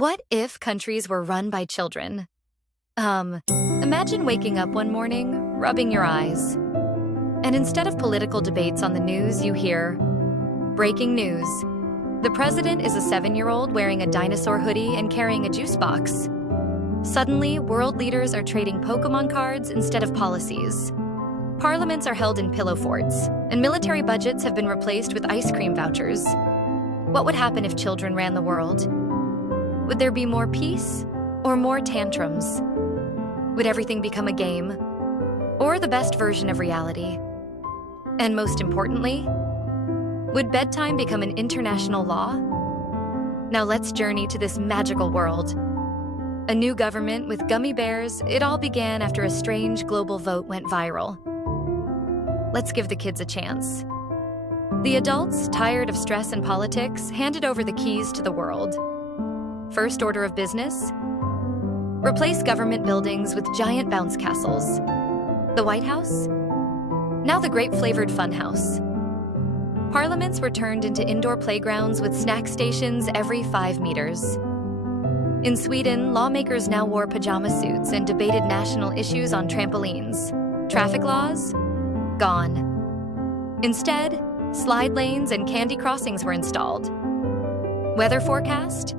What if countries were run by children? Imagine waking up one morning, rubbing your eyes, and instead of political debates on the news, you hear, breaking news. The president is a 7-year-old wearing a dinosaur hoodie and carrying a juice box. Suddenly, world leaders are trading Pokemon cards instead of policies. Parliaments are held in pillow forts, and military budgets have been replaced with ice cream vouchers. What would happen if children ran the world? Would there be more peace or more tantrums? Would everything become a game or the best version of reality? And most importantly, would bedtime become an international law? Now let's journey to this magical world. A new government with gummy bears, it all began after a strange global vote went viral. Let's give the kids a chance. The adults, tired of stress and politics, handed over the keys to the world. First order of business? Replace government buildings with giant bounce castles. The White House? Now the grape-flavored funhouse. Parliaments were turned into indoor playgrounds with snack stations every 5 meters. In Sweden, lawmakers now wore pajama suits and debated national issues on trampolines. Traffic laws? Gone. Instead, slide lanes and candy crossings were installed. Weather forecast?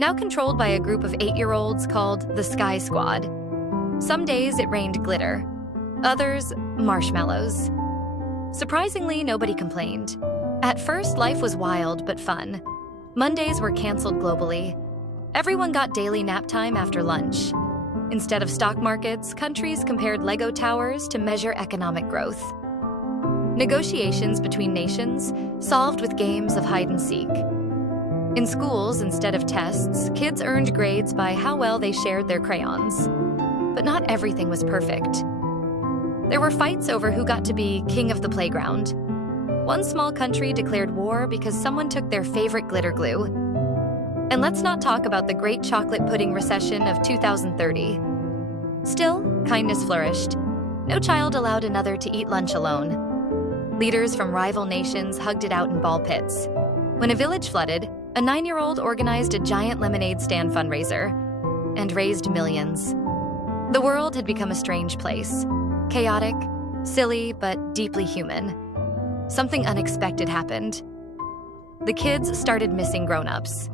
Now controlled by a group of 8-year-olds called the Sky Squad. Some days it rained glitter, others marshmallows. Surprisingly, nobody complained. At first, life was wild but fun. Mondays were canceled globally. Everyone got daily nap time after lunch. Instead of stock markets, countries compared Lego towers to measure economic growth. Negotiations between nations solved with games of hide and seek. In schools, instead of tests, kids earned grades by how well they shared their crayons. But not everything was perfect. There were fights over who got to be king of the playground. One small country declared war because someone took their favorite glitter glue. And let's not talk about the great chocolate pudding recession of 2030. Still, kindness flourished. No child allowed another to eat lunch alone. Leaders from rival nations hugged it out in ball pits. When a village flooded, a 9-year-old organized a giant lemonade stand fundraiser and raised millions. The world had become a strange place. Chaotic, silly, but deeply human. Something unexpected happened. The kids started missing grown-ups.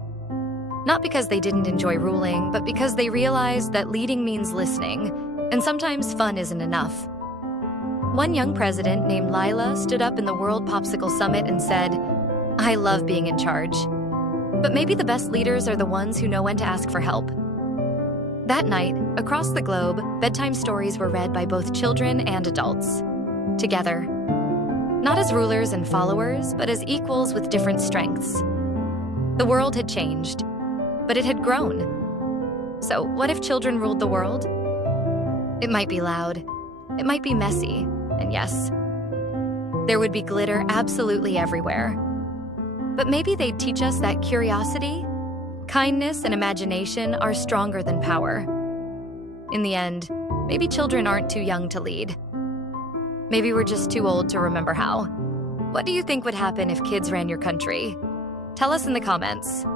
Not because they didn't enjoy ruling, but because they realized that leading means listening, and sometimes fun isn't enough. One young president named Lila stood up in the World Popsicle Summit and said, "I love being in charge. But maybe the best leaders are the ones who know when to ask for help." That night, across the globe, bedtime stories were read by both children and adults, together. Not as rulers and followers, but as equals with different strengths. The world had changed, but it had grown. So what if children ruled the world? It might be loud, it might be messy, and yes, there would be glitter absolutely everywhere. But maybe they'd teach us that curiosity, kindness, and imagination are stronger than power. In the end, maybe children aren't too young to lead. Maybe we're just too old to remember how. What do you think would happen if kids ran your country? Tell us in the comments.